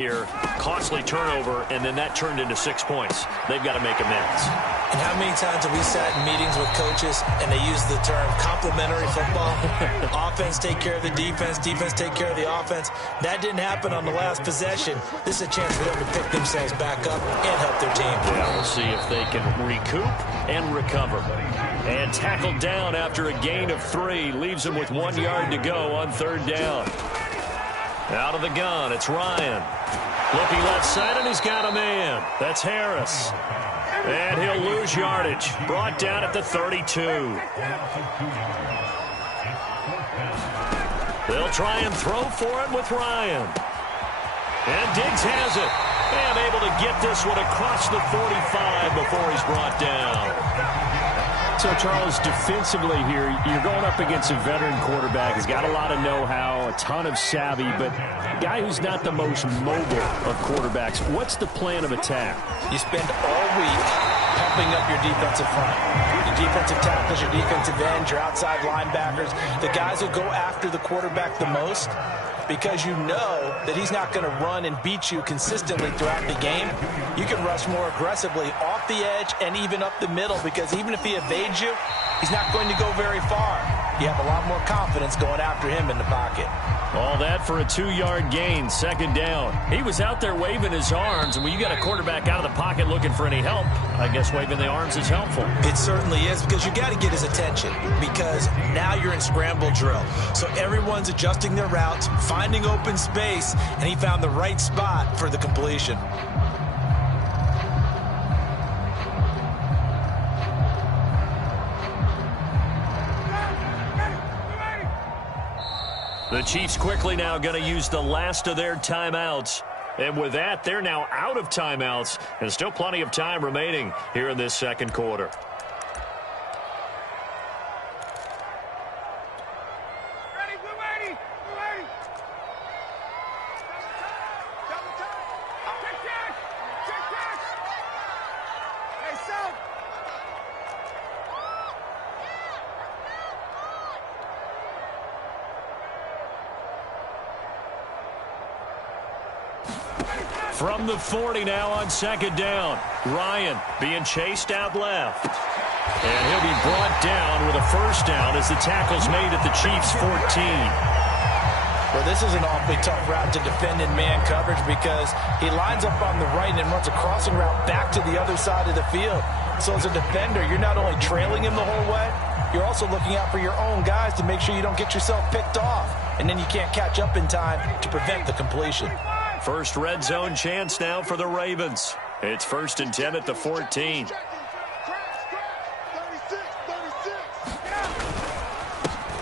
here, costly turnover, and then that turned into 6 points. They've got to make amends. And how many times have we sat in meetings with coaches and they use the term complementary football? Offense take care of the defense, defense take care of the offense. That didn't happen on the last possession. This is a chance for them to pick themselves back up and help their team. Yeah, we'll see if they can recoup and recover. And tackled down after a gain of 3. Leaves them with 1 yard to go on 3rd down. Out of the gun, it's Ryan. Looking left side, and he's got a man. That's Harris. And he'll lose yardage. Brought down at the 32. They'll try and throw for it with Ryan. And Diggs has it. And able to get this one across the 45 before he's brought down. So, Charles, defensively here, you're going up against a veteran quarterback. He's got a lot of know-how, a ton of savvy, but a guy who's not the most mobile of quarterbacks. What's the plan of attack? You spend all week pumping up your defensive front. Your defensive tackles, your defensive ends, your outside linebackers, the guys who go after the quarterback the most, because you know that he's not going to run and beat you consistently throughout the game. You can rush more aggressively off the edge and even up the middle, because even if he evades you, he's not going to go very far. You have a lot more confidence going after him in the pocket. All that for a 2-yard gain, 2nd down. He was out there waving his arms, and when you got a quarterback out of the pocket looking for any help, I guess waving the arms is helpful. It certainly is, because you got to get his attention, because now you're in scramble drill. So everyone's adjusting their routes, finding open space, and he found the right spot for the completion. The Chiefs quickly now going to use the last of their timeouts. And with that, they're now out of timeouts. And still plenty of time remaining here in this 2nd quarter. From the 40 now on 2nd down. Ryan being chased out left. And he'll be brought down with a 1st down as the tackle's made at the Chiefs' 14. Well, this is an awfully tough route to defend in man coverage, because he lines up on the right and runs a crossing route back to the other side of the field. So as a defender, you're not only trailing him the whole way, you're also looking out for your own guys to make sure you don't get yourself picked off. And then you can't catch up in time to prevent the completion. First red zone chance now for the Ravens. It's 1st and 10 at the 14.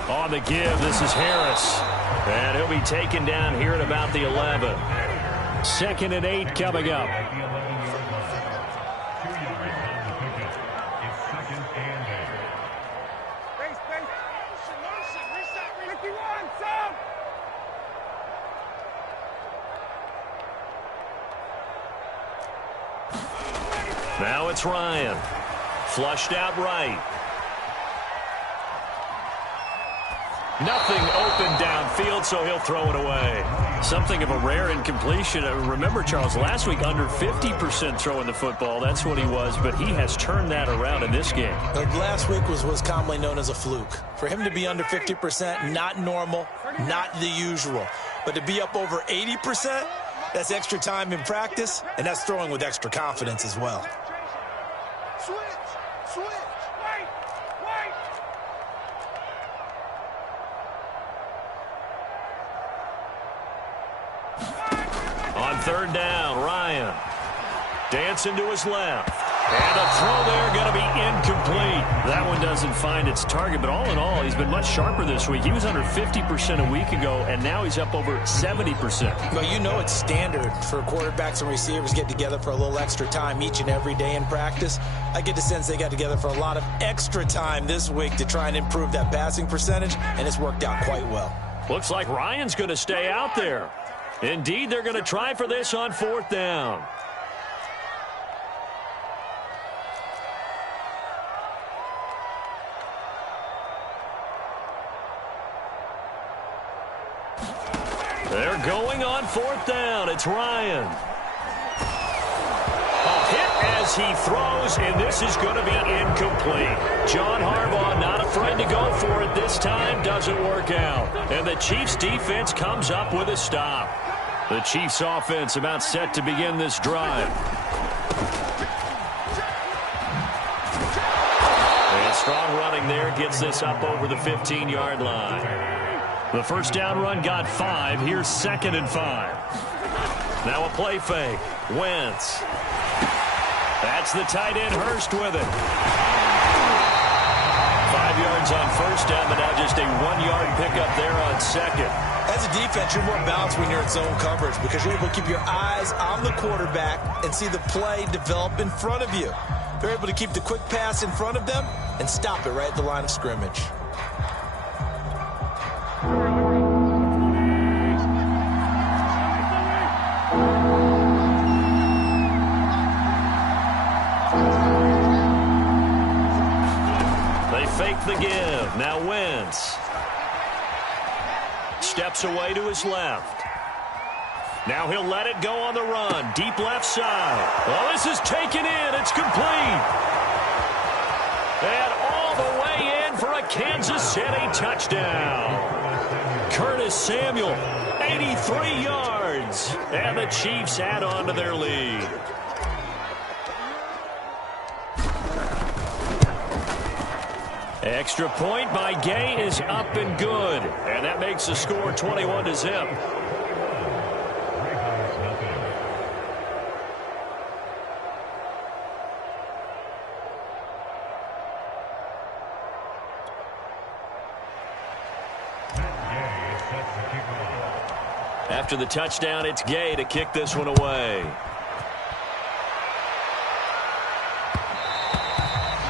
On the give, this is Harris. And he'll be taken down here at about the 11. 2nd and 8 coming up. Now it's Ryan. Flushed out right. Nothing open downfield, so he'll throw it away. Something of a rare incompletion. Remember, Charles, last week under 50% throwing the football. That's what he was, but he has turned that around in this game. Last week was commonly known as a fluke. For him to be under 50%, not normal, not the usual. But to be up over 80%, that's extra time in practice, and that's throwing with extra confidence as well. On 3rd down, Ryan dancing to his left. And a throw there going to be incomplete. That one doesn't find its target, but all in all, he's been much sharper this week. He was under 50% a week ago, and now he's up over 70%. Well, you know it's standard for quarterbacks and receivers get together for a little extra time each and every day in practice. I get the sense they got together for a lot of extra time this week to try and improve that passing percentage, and it's worked out quite well. Looks like Ryan's going to stay out there. Indeed, they're going to try for this on 4th down. They're going on 4th down. It's Ryan. A hit as he throws, and this is going to be incomplete. John Harbaugh not afraid to go for it this time. Doesn't work out. And the Chiefs defense comes up with a stop. The Chiefs offense about set to begin this drive. And strong running there gets this up over the 15-yard line. The first down run got 5. Here's 2nd and 5. Now a play fake. Wentz. That's the tight end Hurst with it. 5 yards on first down, but now just a 1-yard pickup there on 2nd. As a defense, you're more balanced when you're in zone coverage because you're able to keep your eyes on the quarterback and see the play develop in front of you. They're able to keep the quick pass in front of them and stop it right at the line of scrimmage. They fake the give. Now Wentz. Steps away to his left. Now he'll let it go on the run. Deep left side. Oh, this is taken in. It's complete. And all the way in for a Kansas City touchdown. Curtis Samuel, 83 yards. And the Chiefs add on to their lead. Extra point by Gay is up and good. And that makes the score 21-0. After the touchdown, it's Gay to kick this one away.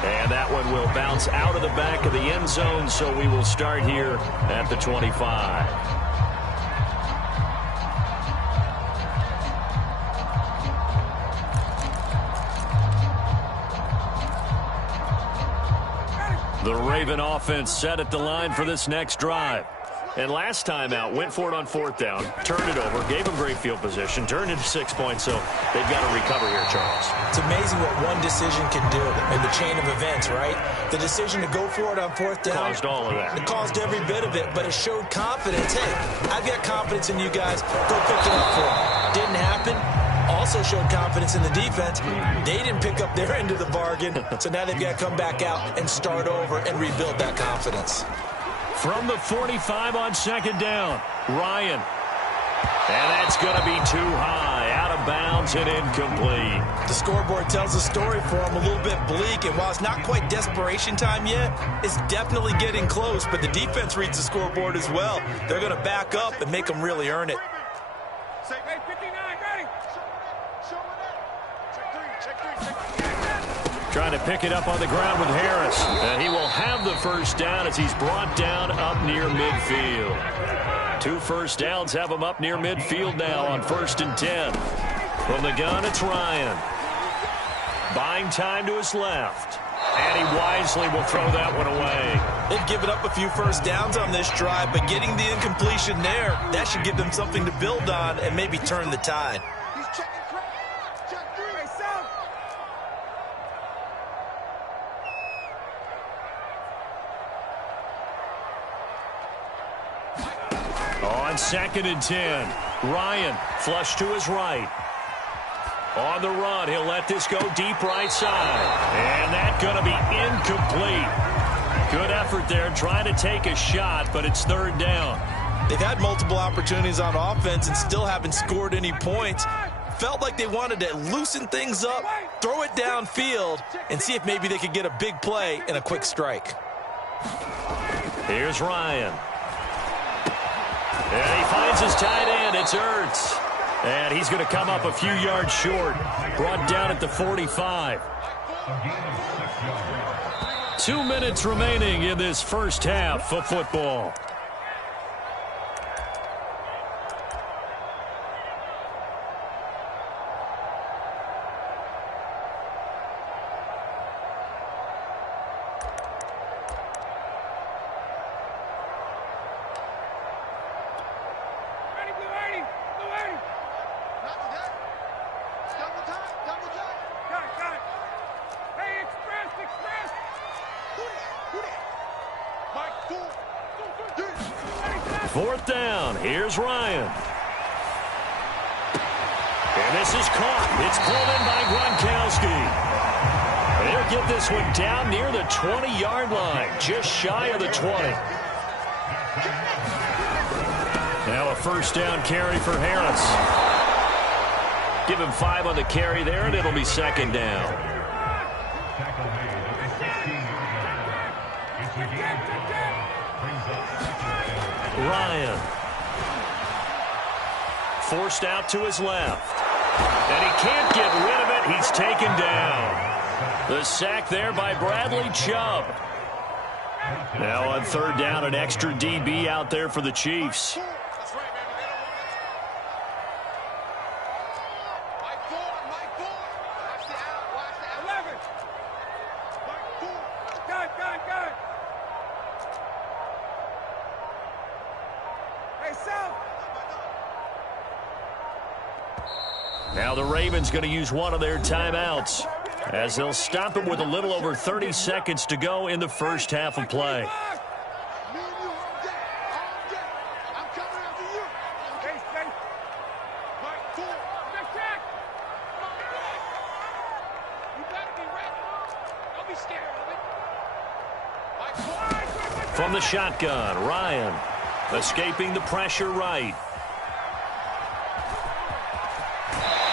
And that one will bounce out of the back of the end zone, so we will start here at the 25. The Raven offense set at the line for this next drive. And last time out, went for it on 4th down, turned it over, gave them great field position, turned into 6 points, so they've got to recover here, Charles. It's amazing what one decision can do in the chain of events, right? The decision to go for it on 4th down. Caused all of that. It caused every bit of it, but it showed confidence. Hey, I've got confidence in you guys. Go pick it up for them. Didn't happen. Also showed confidence in the defense. They didn't pick up their end of the bargain, so now they've got to come back out and start over and rebuild that confidence. From the 45 on 2nd down, Ryan. And that's going to be too high, out of bounds and incomplete. The scoreboard tells a story for him, a little bit bleak, and while it's not quite desperation time yet, it's definitely getting close, but the defense reads the scoreboard as well. They're going to back up and make them really earn it. Trying to pick it up on the ground with Harris. And he will have the first down as he's brought down up near midfield. 2 first downs have him up near midfield now on 1st and 10. From the gun, it's Ryan. Buying time to his left. And he wisely will throw that one away. They've given up a few first downs on this drive, but getting the incompletion there, that should give them something to build on and maybe turn the tide. On 2nd and 10, Ryan flush to his right. On the run, he'll let this go deep right side. And that's going to be incomplete. Good effort there, trying to take a shot, but it's 3rd down. They've had multiple opportunities on offense and still haven't scored any points. Felt like they wanted to loosen things up, throw it downfield, and see if maybe they could get a big play and a quick strike. Here's Ryan. And he finds his tight end. It's Ertz. And he's going to come up a few yards short. Brought down at the 45. 2 minutes remaining in this first half of football. 4th down. Here's Ryan. And this is caught. It's pulled in by Gronkowski. They'll get this one down near the 20-yard line, just shy of the 20. Now a 1st down carry for Harris. Give him 5 on the carry there, and it'll be 2nd down. Ryan. Forced out to his left. And he can't get rid of it. He's taken down. The sack there by Bradley Chubb. Now on 3rd down, an extra DB out there for the Chiefs. Now the Ravens going to use one of their timeouts, as they'll stop it with a little over 30 seconds to go in the first half of play. From the shotgun, Ryan escaping the pressure right.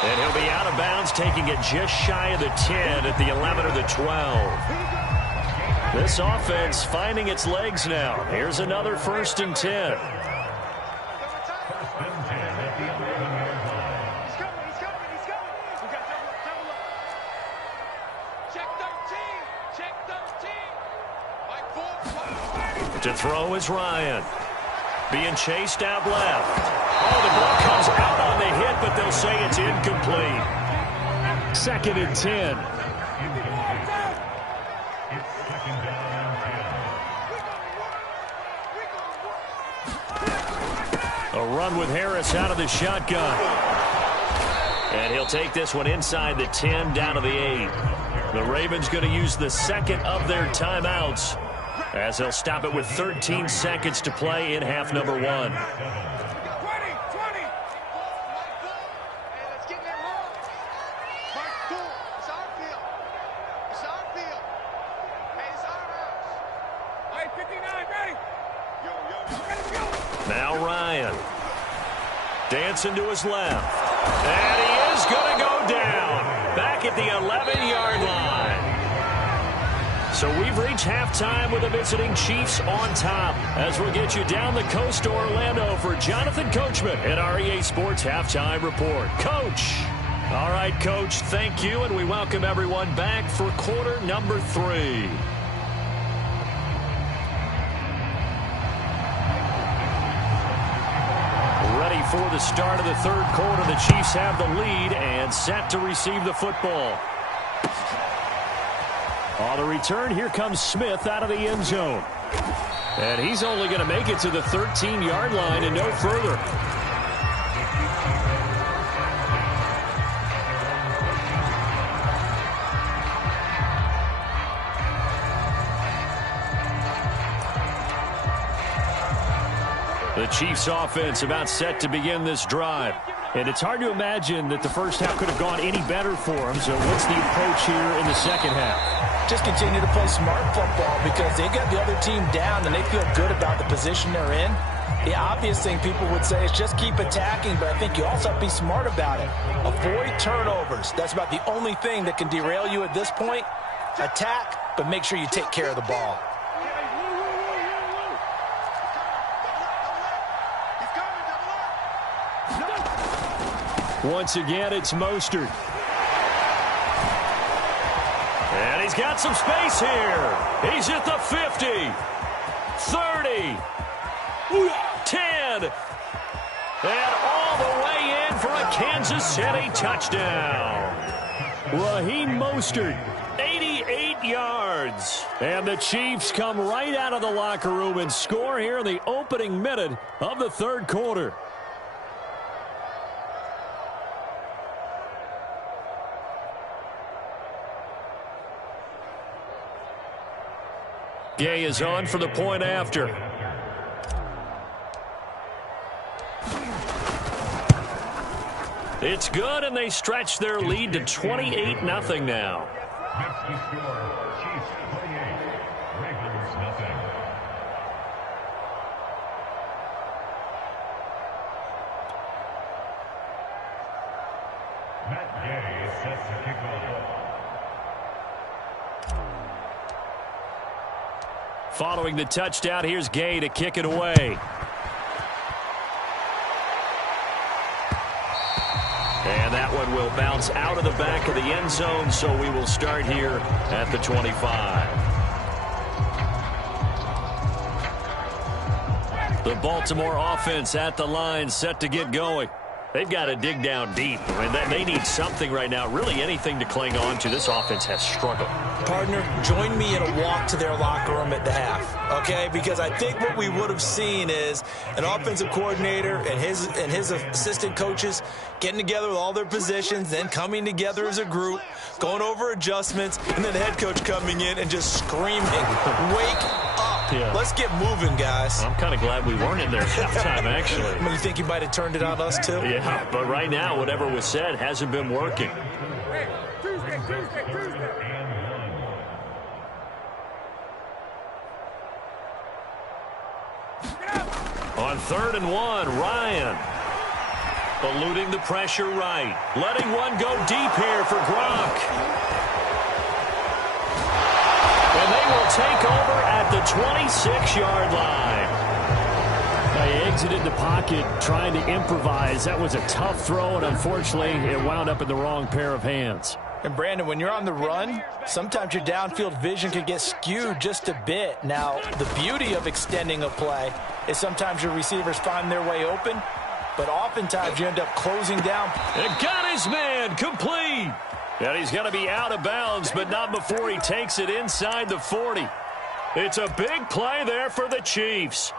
And he'll be out of bounds, taking it just shy of the 10 at the 11 or the 12. This offense finding its legs now. Here's another 1st and 10. To throw is Ryan. Being chased out left. Oh, the ball comes out on the hit, but they'll say it's incomplete. 2nd and 10. A run with Harris out of the shotgun. And he'll take this one inside the 10, down to the 8. The Ravens going to use the 2nd of their timeouts, as they'll stop it with 13 seconds to play in half number 1. Now Ryan. Dancing to his left. And he is going to go down. Back at the 11-yard line. So we've reached halftime with the visiting Chiefs on top, as we'll get you down the coast to Orlando for Jonathan Coachman at our EA Sports Halftime Report. Coach. All right, Coach, thank you, and we welcome everyone back for quarter number 3. Ready for the start of the 3rd quarter. The Chiefs have the lead and set to receive the football. On the return, here comes Smith out of the end zone. And he's only going to make it to the 13-yard line and no further. The Chiefs offense about set to begin this drive. And it's hard to imagine that the first half could have gone any better for them. So what's the approach here in the second half? Just continue to play smart football, because they got the other team down and they feel good about the position they're in. The obvious thing people would say is just keep attacking, but I think you also have to be smart about it. Avoid turnovers. That's about the only thing that can derail you at this point. Attack, but make sure you take care of the ball. Once again, it's Mostert. And he's got some space here. He's at the 50, 30, 10, and all the way in for a Kansas City touchdown. Raheem Mostert. 88 yards. And the Chiefs come right out of the locker room and score here in the opening minute of the 3rd quarter. Gay is on for the point after. It's good, and they stretch their lead to 28-0 now. Following the touchdown, here's Gay to kick it away. And that one will bounce out of the back of the end zone, so we will start here at the 25. The Baltimore offense at the line, set to get going. They've got to dig down deep. I mean, they need something right now, really anything to cling on to. This offense has struggled. Partner, join me in a walk to their locker room at the half, okay? Because I think what we would have seen is an offensive coordinator and his assistant coaches getting together with all their positions, then coming together as a group, going over adjustments, and then the head coach coming in and just screaming, wake up. Yeah. Let's get moving, guys. I'm kind of glad we weren't in there at halftime, actually. I mean, you think you might have turned it on us, too? Yeah, but right now, whatever was said hasn't been working. On 3rd and 1, Ryan. Eluding the pressure right. Letting one go deep here for Gronk. And they will take over at the 26-yard line. They exited the pocket trying to improvise. That was a tough throw, and unfortunately, it wound up in the wrong pair of hands. And, Brandon, when you're on the run, sometimes your downfield vision can get skewed just a bit. Now, the beauty of extending a play is sometimes your receivers find their way open, but oftentimes you end up closing down. And got his man complete. And he's going to be out of bounds, but not before he takes it inside the 40. It's a big play there for the Chiefs.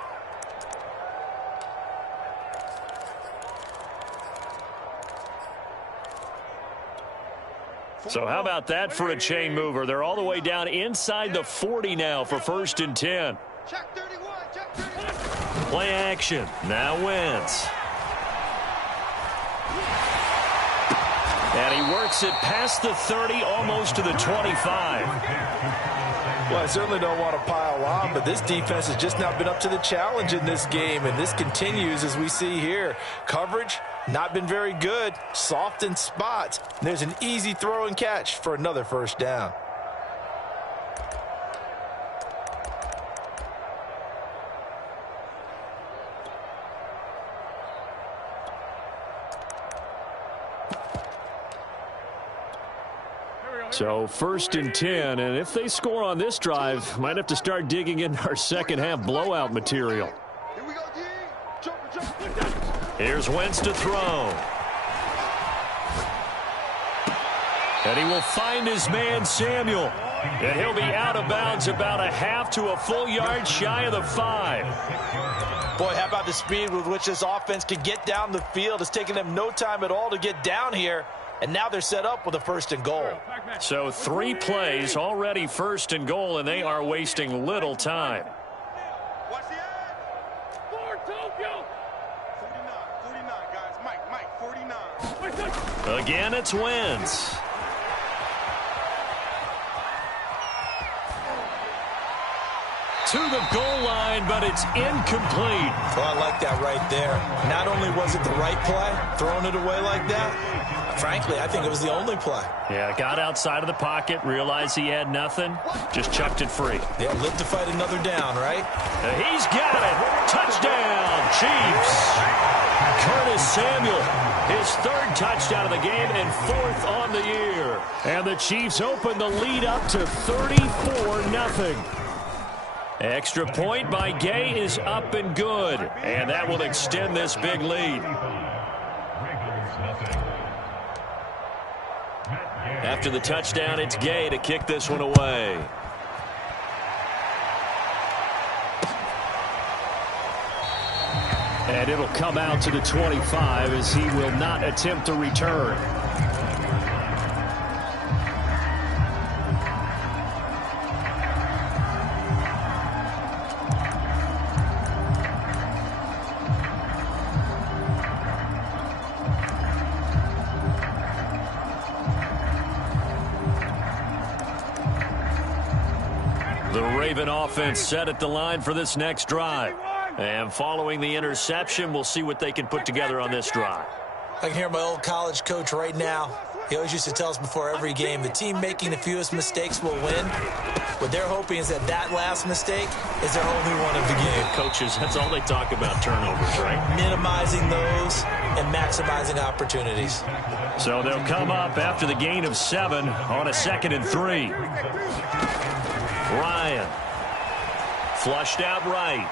So how about that for a chain mover? They're all the way down inside the 40 now for 1st and 10. Check 31, check 31. Play action. Now Wentz. And he works it past the 30, almost to the 25. Well, I certainly don't want to pile on, but this defense has just not been up to the challenge in this game, and this continues as we see here. Coverage, not been very good, soft in spots. And there's an easy throw and catch for another 1st down. So 1st and 10, and if they score on this drive, might have to start digging in our second half blowout material. Here we go, D. Jump. Here's Wentz to throw. And he will find his man Samuel. And he'll be out of bounds about a half to a full yard shy of the 5. Boy, how about the speed with which this offense can get down the field? It's taken them no time at all to get down here. And now they're set up with a 1st and goal. So 3 plays, already 1st and goal, and they are wasting little time. Watch the edge. Forward, Tokyo. 49, guys. Mike, 49. Again, it's Wentz. To the goal line, but it's incomplete. Well, I like that right there. Not only was it the right play, throwing it away like that, frankly, I think it was the only play. Yeah, got outside of the pocket, realized he had nothing, just chucked it free. Yeah, live to fight another down, right? He's got it. Touchdown, Chiefs. Curtis Samuel, his 3rd touchdown of the game and 4th on the year. And the Chiefs open the lead up to 34-0. Extra point by Gay is up and good, and that will extend this big lead. After the touchdown, it's Gay to kick this one away. And it'll come out to the 25 as he will not attempt to return. The Raven offense set at the line for this next drive. And following the interception, we'll see what they can put together on this drive. I can hear my old college coach right now. He always used to tell us before every game, the team making the fewest mistakes will win. What they're hoping is that last mistake is their only one of the game. Coaches, that's all they talk about, turnovers, right? Minimizing those and maximizing opportunities. So they'll come up after the gain of 7 on a 2nd and 3. Ryan. Flushed out right.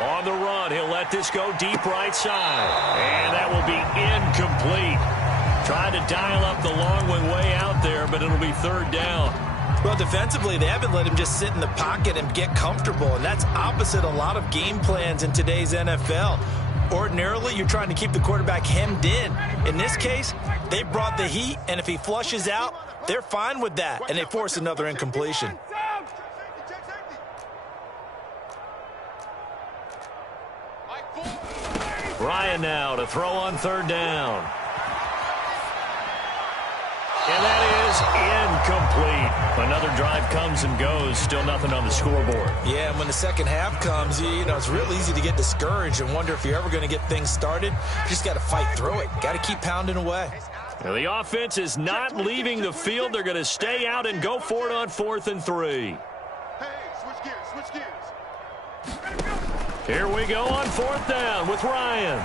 On the run, he'll let this go deep right side. And that will be incomplete. Trying to dial up the long one way out there, but it'll be 3rd down. Well, defensively, they haven't let him just sit in the pocket and get comfortable, and that's opposite a lot of game plans in today's NFL. Ordinarily, you're trying to keep the quarterback hemmed in. In this case, they brought the heat, and if he flushes out, they're fine with that, and they force another incompletion. Ryan now to throw on 3rd down. And that is incomplete. Another drive comes and goes. Still nothing on the scoreboard. Yeah, and when the second half comes, you know, it's real easy to get discouraged and wonder if you're ever going to get things started. You just got to fight through it. Got to keep pounding away. Now the offense is not leaving the field. They're going to stay out and go for it on 4th and 3. Hey, switch gears, switch gears. Here we go on 4th down with Ryan.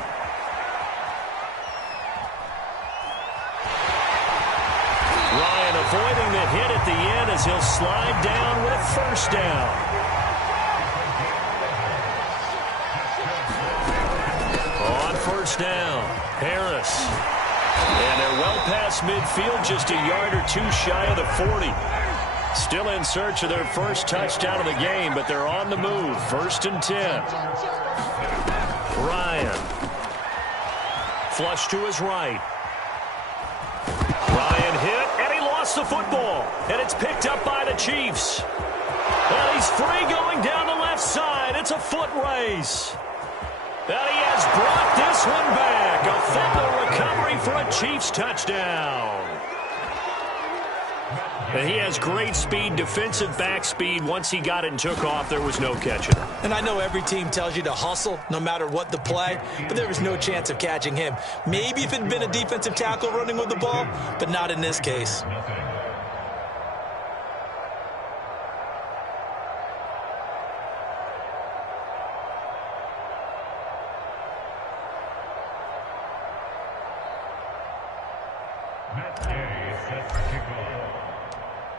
Ryan avoiding the hit at the end as he'll slide down with a 1st down. On 1st down, Harris. And they're well past midfield, just a yard or 2 shy of the 40. Still in search of their first touchdown of the game, but they're on the move. 1st and 10. Ryan. Flush to his right. Ryan hit, and he lost the football. And it's picked up by the Chiefs. And he's free going down the left side. It's a foot race. And he has brought this one back. A fumble recovery for a Chiefs touchdown. And he has great speed, defensive back speed. Once he got it and took off, there was no catching. And I know every team tells you to hustle no matter what the play, but there was no chance of catching him. Maybe if it had been a defensive tackle running with the ball, but not in this case.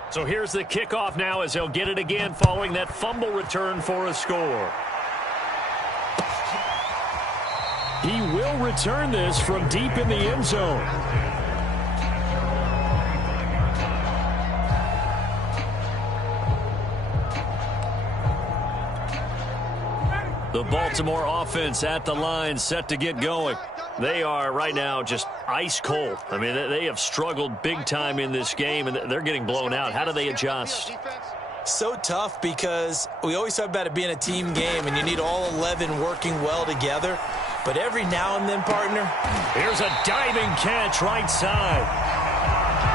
So here's the kickoff now as he'll get it again following that fumble return for a score. He will return this from deep in the end zone. The Baltimore offense at the line, set to get going. They are right now just ice cold. I mean, they have struggled big time in this game, and they're getting blown out. How do they adjust? So tough because we always talk about it being a team game, and you need all 11 working well together. But every now and then, partner, here's a diving catch right side.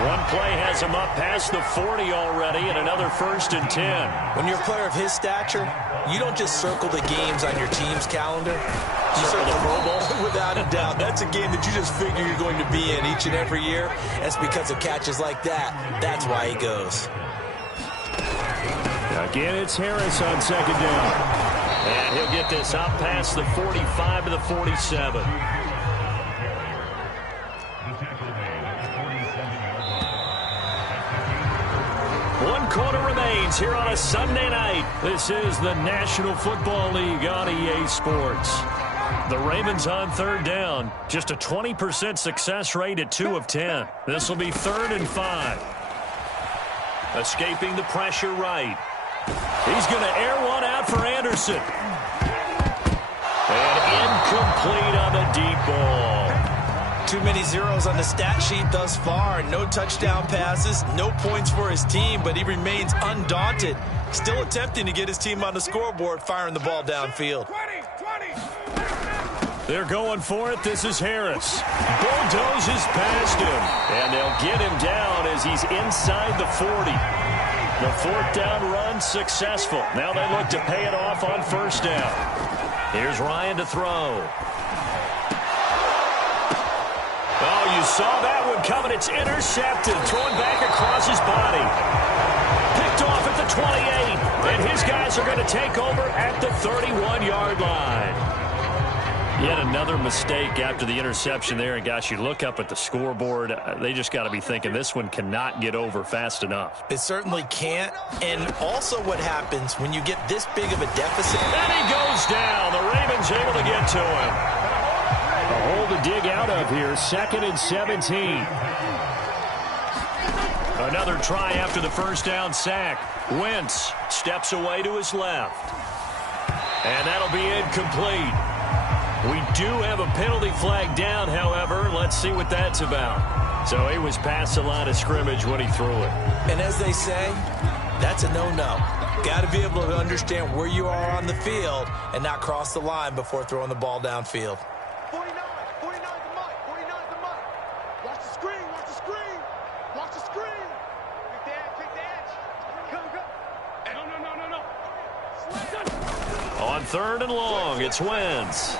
One play has him up past the 40 already, and another 1st and 10. When you're a player of his stature, you don't just circle the games on your team's calendar. You circle the Pro Bowl. Without a doubt. That's a game that you just figure you're going to be in each and every year. That's because of catches like that. That's why he goes. Again, it's Harris on 2nd down. And he'll get this up past the 45 to the 47. One quarter remains here on a Sunday night. This is the National Football League on EA Sports. The Ravens on 3rd down. Just a 20% success rate at 2 of 10. This will be 3rd and 5. Escaping the pressure right. He's going to air one out for Anderson. And incomplete on the deep ball. Too many zeros on the stat sheet thus far. No touchdown passes, no points for his team, but he remains undaunted. Still attempting to get his team on the scoreboard, firing the ball downfield. They're going for it. This is Harris. Bulldozes past him. And they'll get him down as he's inside the 40. The fourth down run successful. Now they look to pay it off on first down. Here's Ryan to throw. Oh, you saw that one coming. It's intercepted. Thrown back across his body. Picked off at the 28. And his guys are going to take over at the 31-yard line. Yet another mistake after the interception there. And, gosh, you look up at the scoreboard. They just got to be thinking this one cannot get over fast enough. It certainly can't. And also what happens when you get this big of a deficit. And he goes down. The Ravens able to get to him. A hole to dig out of here. 2nd and 17. Another try after the first down sack. Wentz steps away to his left. And that'll be incomplete. We do have a penalty flag down, however. Let's see what that's about. So he was past the line of scrimmage when he threw it. And as they say, that's a no-no. Got to be able to understand where you are on the field and not cross the line before throwing the ball downfield. 49 the mic. 49 the mic. Watch the screen. Watch the screen. Watch the screen. Kick the edge. Come. No. On 3rd and long, it's Wentz.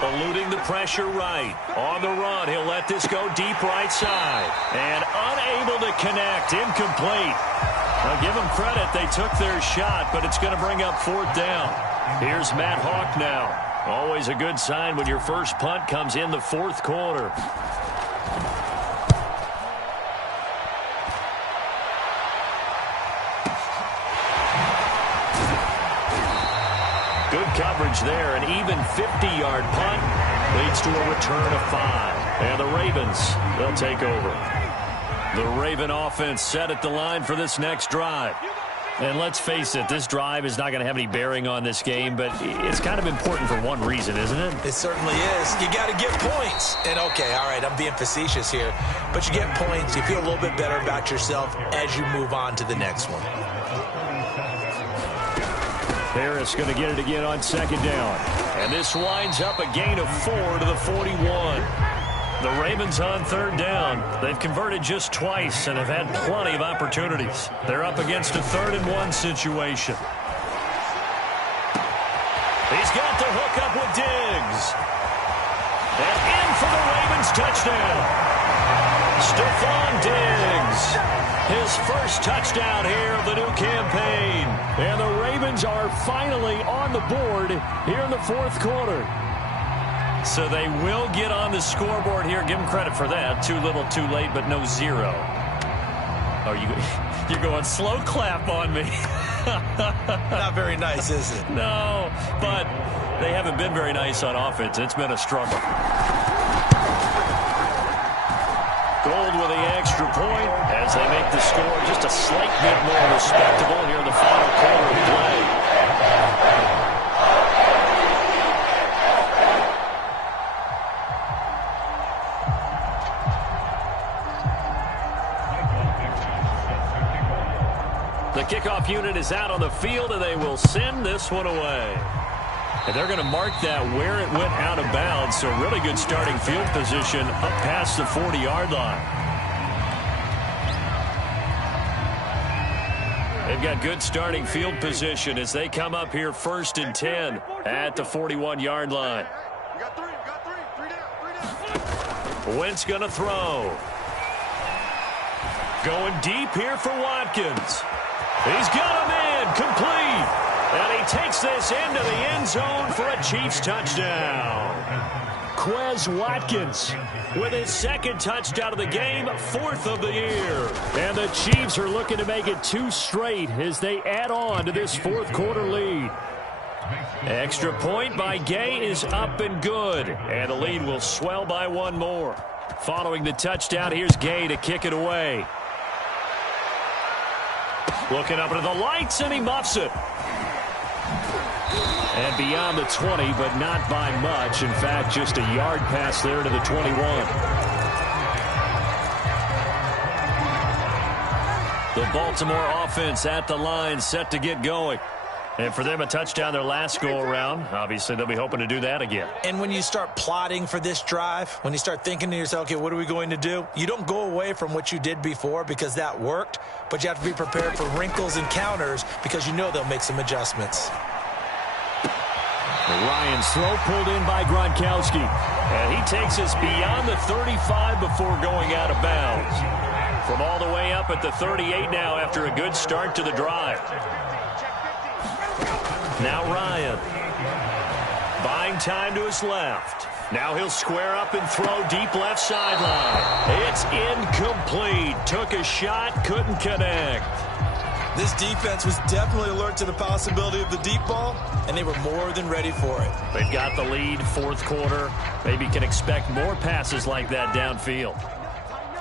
Eluding the pressure right. On the run, he'll let this go deep right side. And unable to connect. Incomplete. Now give them credit. They took their shot, but it's going to bring up 4th down. Here's Matt Hawk now. Always a good sign when your first punt comes in the 4th quarter. Good coverage there. An even 50-yard punt leads to a return of 5. And the Ravens, they'll take over. The Raven offense set at the line for this next drive. And let's face it, this drive is not going to have any bearing on this game, but it's kind of important for one reason, isn't it? It certainly is. You got to get points. And, okay, all right, I'm being facetious here. But you get points, you feel a little bit better about yourself as you move on to the next one. Harris going to get it again on 2nd down. And this winds up a gain of 4 to the 41. The Ravens on 3rd down. They've converted just twice and have had plenty of opportunities. They're up against a 3rd and 1 situation. He's got the hook up with Diggs. And in for the Ravens touchdown. Stephon Diggs. His first touchdown here of the new campaign. And the Ravens are finally on the board here in the 4th quarter. So they will get on the scoreboard here. Give them credit for that. Too little, too late, but no 0. Oh, you're going slow clap on me. Not very nice, is it? No, but they haven't been very nice on offense. It's been a struggle. Gold with the extra point as they make the score just a slight bit more respectable here in the final quarter of play. The kickoff unit is out on the field, and they will send this one away. And they're going to mark that where it went out of bounds, so really good starting field position up past the 40-yard line. They've got good starting field position as they come up here 1st and 10 at the 41-yard line. We got 3 down. Wentz going to throw. Going deep here for Watkins. He's got him in, complete. And he takes this into the end zone for a Chiefs touchdown. Quez Watkins with his 2nd touchdown of the game, 4th of the year. And the Chiefs are looking to make it 2 straight as they add on to this 4th quarter lead. Extra point by Gay is up and good. And the lead will swell by 1 more. Following the touchdown, here's Gay to kick it away. Looking up into the lights, and he muffs it. And beyond the 20, but not by much. In fact, just a yard pass there to the 21. The Baltimore offense at the line, set to get going. And for them, a touchdown their last go-around. Obviously, they'll be hoping to do that again. And when you start plotting for this drive, when you start thinking to yourself, okay, what are we going to do? You don't go away from what you did before because that worked, but you have to be prepared for wrinkles and counters because you know they'll make some adjustments. Ryan's throw pulled in by Gronkowski. And he takes us beyond the 35 before going out of bounds. From all the way up at the 38 now after a good start to the drive. Now Ryan. Buying time to his left. Now he'll square up and throw deep left sideline. It's incomplete. Took a shot, couldn't connect. This defense was definitely alert to the possibility of the deep ball, and they were more than ready for it. They've got the lead, fourth quarter. Maybe can expect more passes like that downfield.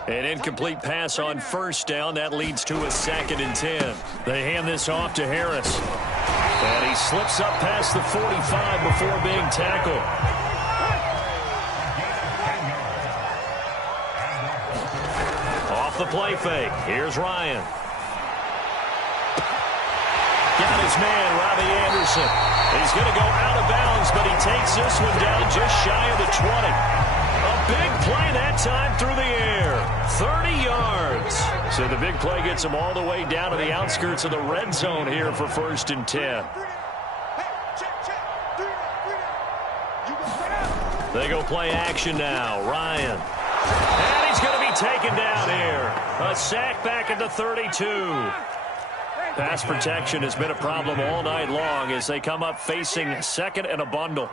An incomplete pass on first down. That leads to a 2nd and 10. They hand this off to Harris. And he slips up past the 45 before being tackled. Off the play fake. Here's Ryan. Got his man, Robbie Anderson. He's going to go out of bounds, but he takes this one down just shy of the 20. A big play that time through the air. 30 yards. So the big play gets him all the way down to the outskirts of the red zone here for 1st and 10. They go play action now. Ryan. And he's going to be taken down here. A sack back at the 32. Pass protection has been a problem all night long as they come up facing 2nd and a bundle.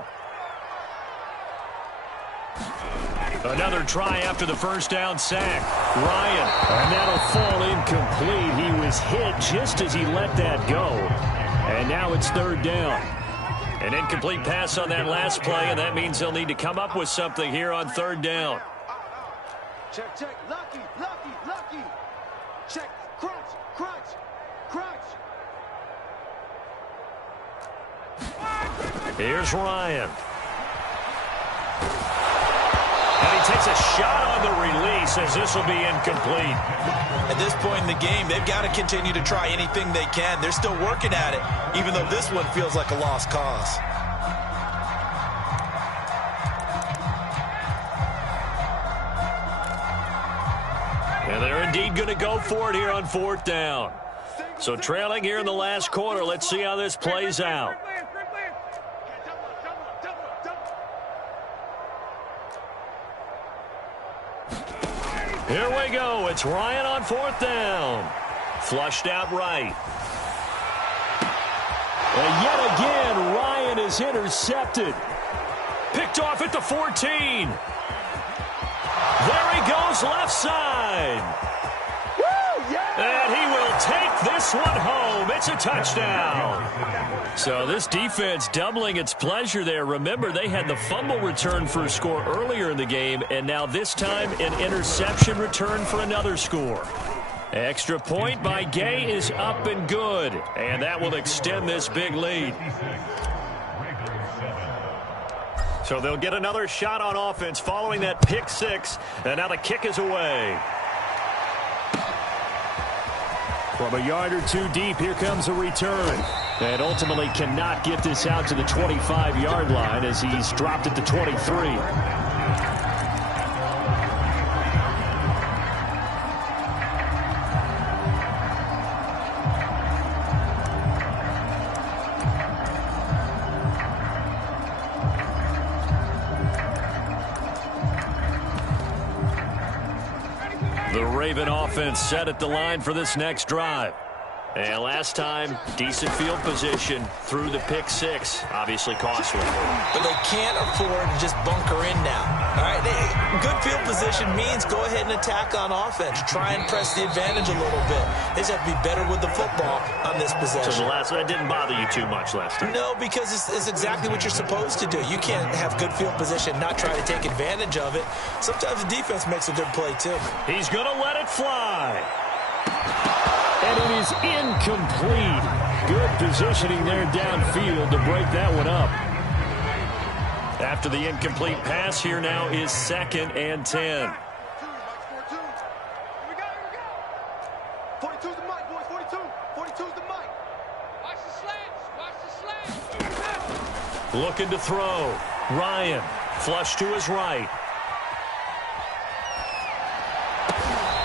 Another try after the first down sack. Ryan. And that'll fall incomplete. He was hit just as he let that go. And now it's 3rd down. An incomplete pass on that last play, and that means they'll need to come up with something here on 3rd down. Check, check. Lucky, lucky, lucky. Check. Crunch, crunch, crunch. Here's Ryan. And he takes a shot on the release as this will be incomplete. At this point in the game, they've got to continue to try anything they can. They're still working at it, even though this one feels like a lost cause. And they're indeed going to go for it here on 4th down. So trailing here in the last quarter, let's see how this plays out. Here we go. It's Ryan on 4th down. Flushed out right. And yet again, Ryan is intercepted. Picked off at the 14. There he goes, left side. Woo, yeah! And he will take this one home. It's a touchdown. So this defense doubling its pleasure there. Remember, they had the fumble return for a score earlier in the game, and now this time an interception return for another score. Extra point by Gay is up and good, and that will extend this big lead. So they'll get another shot on offense following that pick six, and now the kick is away. From a yard or two deep, here comes a return. And ultimately cannot get this out to the 25-yard line as he's dropped at the 23. The Raven offense set at the line for this next drive. And last time, decent field position through the pick six. Obviously costly. But they can't afford to just bunker in now. All right, good field position means go ahead and attack on offense. Try and press the advantage a little bit. They just have to be better with the football on this possession. So that didn't bother you too much last time? No, because it's exactly what you're supposed to do. You can't have good field position, not try to take advantage of it. Sometimes the defense makes a good play, too. He's going to let it fly. And it is incomplete. Good positioning there downfield to break that one up. After the incomplete pass, here now is 2nd and 10. 42's the mic, boys. 42. 42's the mic. Watch the slants. Looking to throw. Ryan, flush to his right.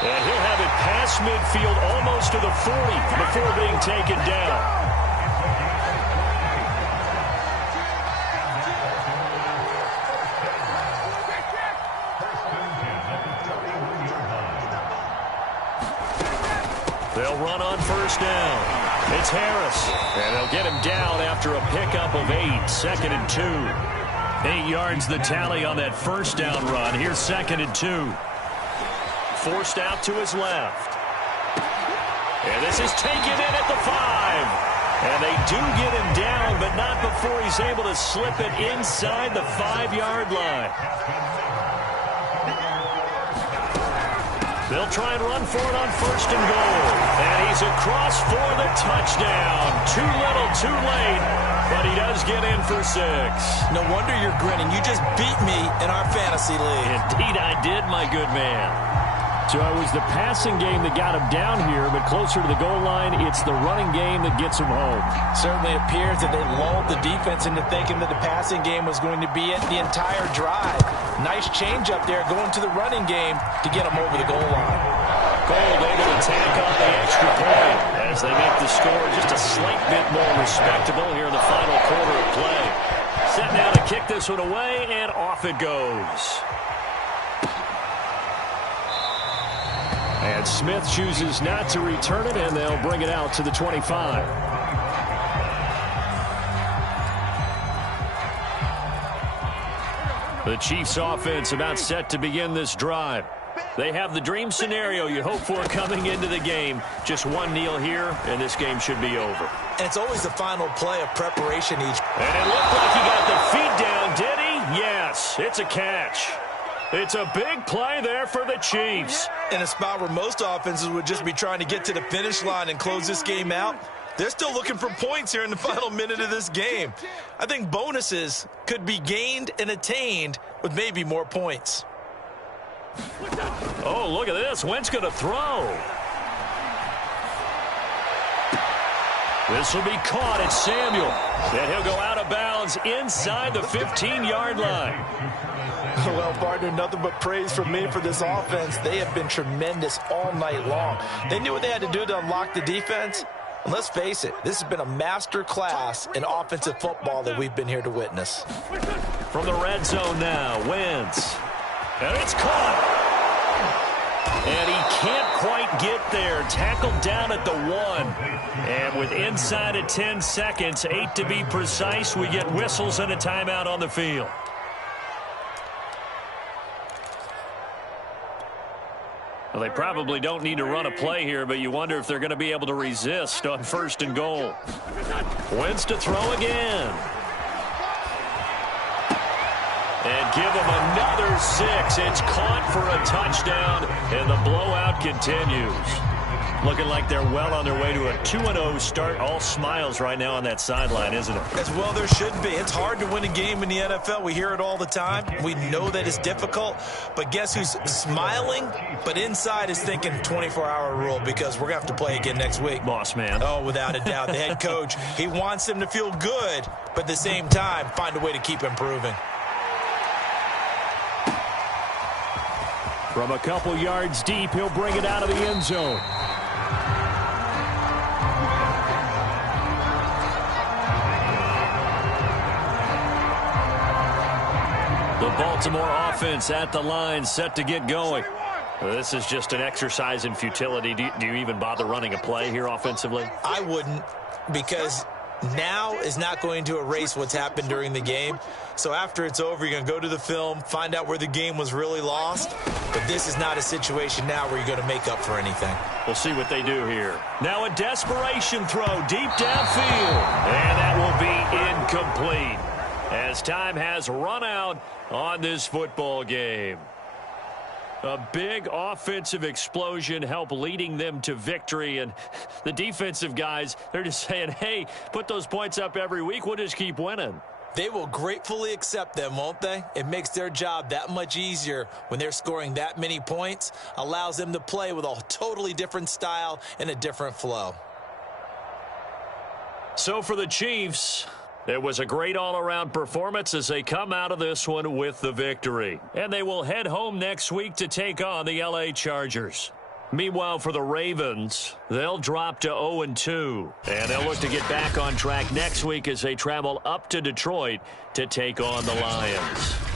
And he'll have it past midfield, almost to the 40, before being taken down. They'll run on first down. It's Harris, and they'll get him down after a pickup of 8, 2nd and 2. 8 yards the tally on that first down run. Here's 2nd and 2. Forced out to his left. And this is taken in at the 5. And they do get him down, but not before he's able to slip it inside the 5-yard line. They'll try and run for it on first and goal. And he's across for the touchdown. Too little, too late, but he does get in for 6. No wonder you're grinning. You just beat me in our fantasy league. Indeed I did, my good man. So it was the passing game that got him down here, but closer to the goal line, it's the running game that gets him home. Certainly appears that they lulled the defense into thinking that the passing game was going to be it the entire drive. Nice change up there going to the running game to get him over the goal line. Gold able to tack on the extra point as they make the score just a slight bit more respectable here in the final quarter of play. Set now to kick this one away, and off it goes. And Smith chooses not to return it, and they'll bring it out to the 25. The Chiefs offense about set to begin this drive. They have the dream scenario you hope for coming into the game. Just one kneel here, and this game should be over. And it's always the final play of preparation each. And it looked like he got the feet down, did he? Yes, it's a catch. It's a big play there for the Chiefs. In a spot where most offenses would just be trying to get to the finish line and close this game out, they're still looking for points here in the final minute of this game. I think bonuses could be gained and attained with maybe more points. Oh, look at this. Wentz going to throw. This will be caught. It's Samuel. And he'll go out of bounds inside the 15-yard line. Well, partner, nothing but praise from me for this offense. They have been tremendous all night long. They knew what they had to do to unlock the defense. And let's face it, this has been a master class in offensive football that we've been here to witness. From the red zone now, Wentz. And it's caught. And he can't quite get there. Tackled down at the 1. And with inside of 10 seconds, 8 to be precise, we get whistles and a timeout on the field. Well, they probably don't need to run a play here, but you wonder if they're going to be able to resist on first and goal. Wentz to throw again. And give him another 6. It's caught for a touchdown, and the blowout continues. Looking like they're well on their way to a 2-0 start. All smiles right now on that sideline, isn't it? As well there should be. It's hard to win a game in the NFL. We hear it all the time. We know that it's difficult. But guess who's smiling, but inside is thinking 24-hour rule, because we're going to have to play again next week. Boss man. Oh, without a doubt. The head coach, he wants them to feel good, but at the same time, find a way to keep improving. From a couple yards deep, he'll bring it out of the end zone. The Baltimore offense at the line, set to get going. This is just an exercise in futility. Do you even bother running a play here offensively? I wouldn't, because now is not going to erase what's happened during the game. So after it's over, you're going to go to the film, find out where the game was really lost. But this is not a situation now where you're going to make up for anything. We'll see what they do here. Now a desperation throw deep downfield. And that will be incomplete, as time has run out on this football game. A big offensive explosion helped leading them to victory. And the defensive guys, they're just saying, hey, put those points up every week. We'll just keep winning. They will gratefully accept them, won't they? It makes their job that much easier when they're scoring that many points. Allows them to play with a totally different style and a different flow. So for the Chiefs, it was a great all-around performance as they come out of this one with the victory. And they will head home next week to take on the LA Chargers. Meanwhile, for the Ravens, they'll drop to 0-2. And they'll look to get back on track next week as they travel up to Detroit to take on the Lions.